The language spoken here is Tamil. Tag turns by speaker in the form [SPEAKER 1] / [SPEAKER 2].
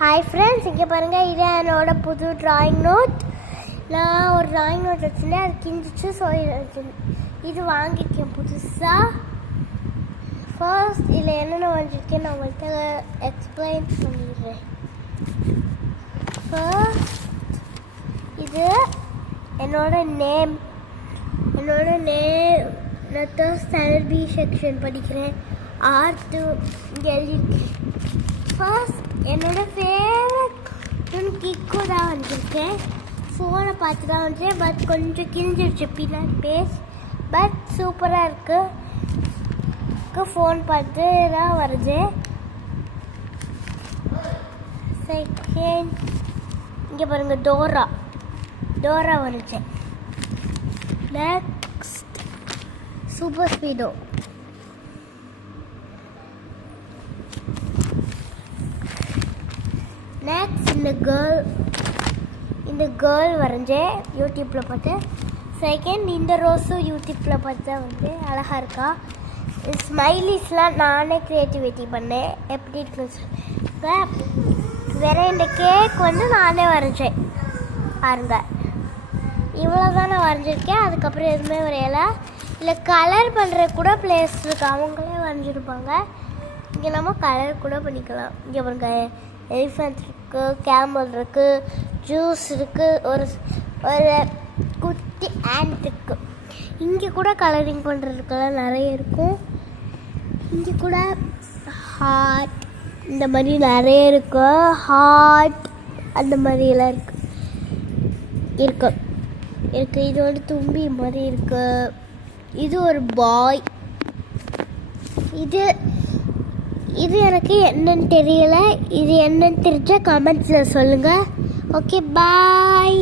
[SPEAKER 1] ஹாய் ஃப்ரெண்ட்ஸ் இங்கே பாருங்கள் இது என்னோட புது டிராயிங் நோட் நான் ஒரு டிராயிங் நோட் வச்சுருந்தேன். அது கிஞ்சிச்சு ஸோ இது வாங்கியிருக்கேன் புதுசாக ஃபர்ஸ்ட் இதில் என்னென்ன வாங்கியிருக்கேன் நான் உங்கள்கிட்ட எக்ஸ்பிளைன் பண்ணிடுறேன். ஃபர்ஸ்ட் இது என்னோட நேம் என்னோட நேம் நான் தேர்ட் ஸ்டாண்டர்ட் பி செக்ஷன் படிக்கிறேன். ஆர்த்து இங்கே எழுதியிருக்கேன். ஃபர்ஸ்ட் என்னோட ஃபேவரட் கிக்கோ தான் வந்திருக்கேன் ஃபோனை பார்த்து தான் வந்துட்டேன் பட் கொஞ்சம் கிழிஞ்சிருச்சு. பின்னாடி பேஸ். பட் சூப்பராக இருக்குது ஃபோன் பார்த்து தான் வருது செகண்ட் இங்கே பாருங்கள் டோரா. டோரா வருது நெக்ஸ்ட் சூப்பர் ஸ்பீடோ நெக்ஸ்ட் இந்த கேர்ள் இந்த கேர்ள் வரைஞ்சேன் யூடியூப்பில் பார்த்து செகண்ட் இந்த ரோஸும் யூடியூப்பில் பார்த்து தான் வந்து அழகாக இருக்கா. ஸ்மைலிஸ்லாம் நானே க்ரியேட்டிவிட்டி பண்ணேன். எப்படி இருக்குன்னு வேற இந்த கேக் வந்து நானே வரைஞ்சேன். பாருங்க. இவ்வளோ தான் நான் வரைஞ்சிருக்கேன். அதுக்கப்புறம் எதுவுமே வரையலை. இல்லை கலர் பண்ணுற கூட பிளேஸ் இருக்குது அவங்களே வரைஞ்சிருப்பாங்க. இங்கே நம்ம கலர் கூட பண்ணிக்கலாம். இங்கே பாருங்க எலிஃபென்ட் இருக்குது கேமல் இருக்குது ஜூஸ் இருக்குது ஒரு ஒரு குட்டி ஆண்ட் இருக்குது இங்கே கூட கலரிங் பண்ணுறதுக்கெல்லாம் நிறைய இருக்கும். இங்கே கூட ஹார்ட் இந்த மாதிரி நிறைய இருக்கு. ஹார்ட் அந்த மாதிரியெல்லாம் இருக்கு. இருக்கு. இருக்கு. இது வந்து தும்பி மாதிரி இருக்கு. இது ஒரு பாய் இது இது எனக்கு என்னன்னு தெரியல. இது என்னன்னு தெரிஞ்சால் கமெண்ட்ஸில் சொல்லுங்கள் ஓகே பாய்